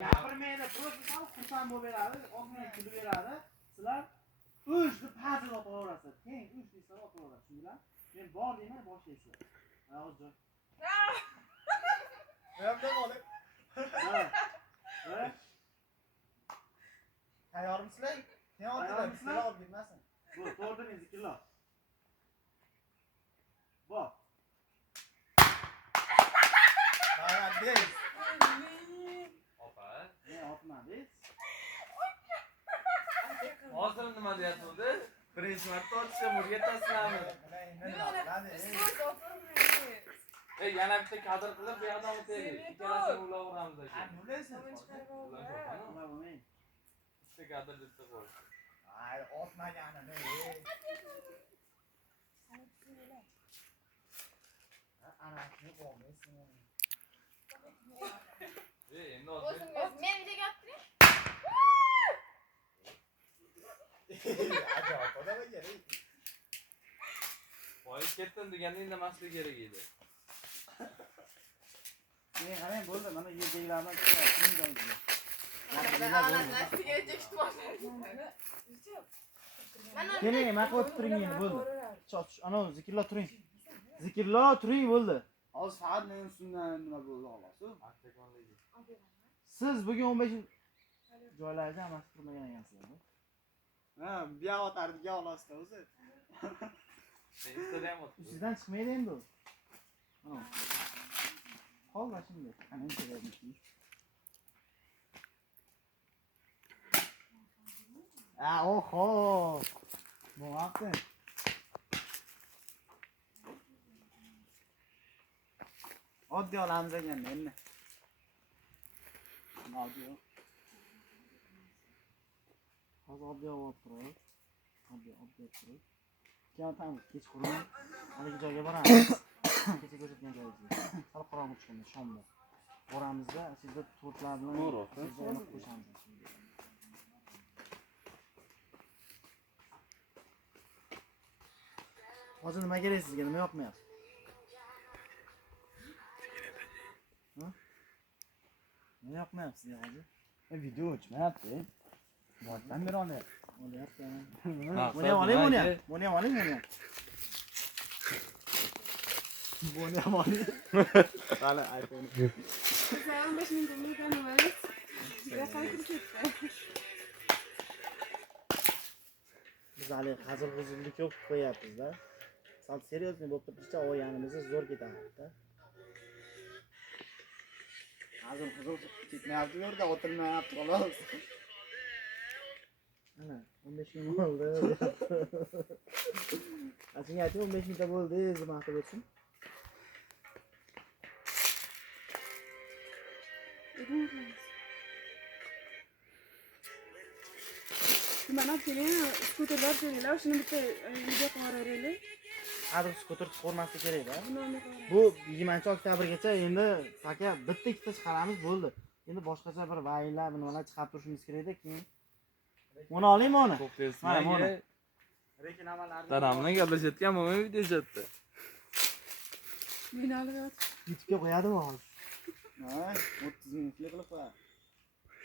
Gapirmaydi, prosta sal xursand bo'lib beradi, og'zini kulib beradi. Sizlar uch deb hazil o'qiraverasiz. Keyin uch desa o'qiraverasiz. Tushundinglar? Men bor deyman, boshlaysiz. Hozir. Yo'qda bo'lib. Ha. Tayyormisizlar? Tayyormisizlar? Olib ketmasin. Bu to'rdingiz kilo. Bor. Молодец. Opa. Ne otmadingiz? Hozir nima deyapti? Birinchi marta otishga murga tashlami? Yana bitta kadr qilib bu yoqdan o'taylik. Ikkalasini ulavuramiz aka. Bitta kadr bitta qo'y. Ay, otmaganini. Ana shuni qo'ymaysan. Endi O'zingiz men videoga olib Ajoyib odam kerak. Voy ketdim deganda indamaslik kerak edi. Men qarang bo'ldi, mana yerdagilardan chiqib joyga. Keling, men qo'yib turing endi bo'ldi. Choch, ana zikrlar turing. Zikrlar turing bo'ldi. Hozir faqat men ustidan nima bo'ldi xolos. Siz bugun 15 joylarga amas qilmagan ekansizlar. Ha, bu yoq otardiga olasiz o'zi. Sizdan chiqmaydi endi u. Ha. Qol mashina. Ana endi. Oho. Bo'pti. Oddiy olamiz ekan endi. Oddiy. Hozir oddiy olib turib. Oddiy turib. Keyin tamiz kechqurun haligi joyga boramiz. Kecha ko'rsatgan joyga. Sal qorong'i chiqadi shomda. Boramizda sizda to'rtlar bilan qo'shamiz. Hozir nima kerak sizga? Nima yoqmayapti? Ha? Nima yoqmayapti sizga hozir? Video o'chmayapti. Boshdan beri olyapti. Buni ham oling. Vale, iPhone. Biz hali hazil-huzullik yo'q qo'yapmiz-da. Sal seriozli bo'lib turibdi-cha, o'yanimizni zo'r ketadi-da. Hazil-huzul ketmayapti, yo'rda o'tirmayapti xolos. Ana, 15 ming bo'ldi. Achinga ayting 15 mingta bo'ldi, nima qilib o'tsin? Mana keling, skuterlar kelinglar, shuni bitta video qilib yuboraylik. Hozir skuter chiqarmaslik kerak-da. Bu 20-oktyabrgacha endi taka bitta ikkita chiqaramiz bo'ldi. Endi boshqacha bir vaylar, nimalar chiqarib turishimiz kerak-da, keyin. Buni olaymi uni? Mana buni. Reklamalarni Dadamdan gaplashayotganman men video chatda. Meni olib yot. YouTube'ga qo'yadimi hozir? Ha, 30 ming qilib qo'yadi.